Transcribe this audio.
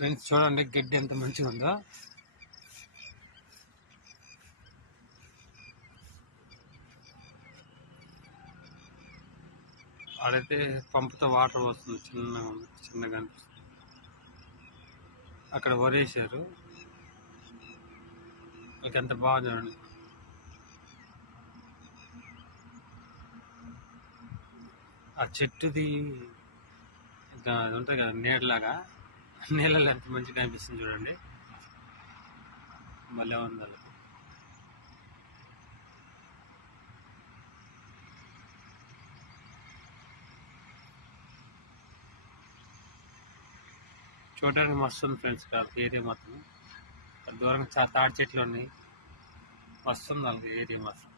Friends చూడండి గడ్డి ఎంత మంచిగా ఉందో. ఆడైతే పంపుతో వాటర్ వస్తుంది, చిన్నగా అనిపిస్తుంది. అక్కడ వరేసారు, మీకు ఎంత బాగా చూడండి. ఆ చెట్టుది ఇంకా అది ఉంటుంది కదా నీడలాగా, నీళ్ళలో ఎంత మంచిగా అనిపిస్తుంది చూడండి. భలే ఉంది అది. చూడడానికి మస్తు ఉంది ఫ్రెండ్స్. ఏరియా మొత్తం దూరంగా తాడి చెట్లు ఉన్నాయి, మస్తు ఉంది వాళ్ళకి ఏరియా మొత్తం.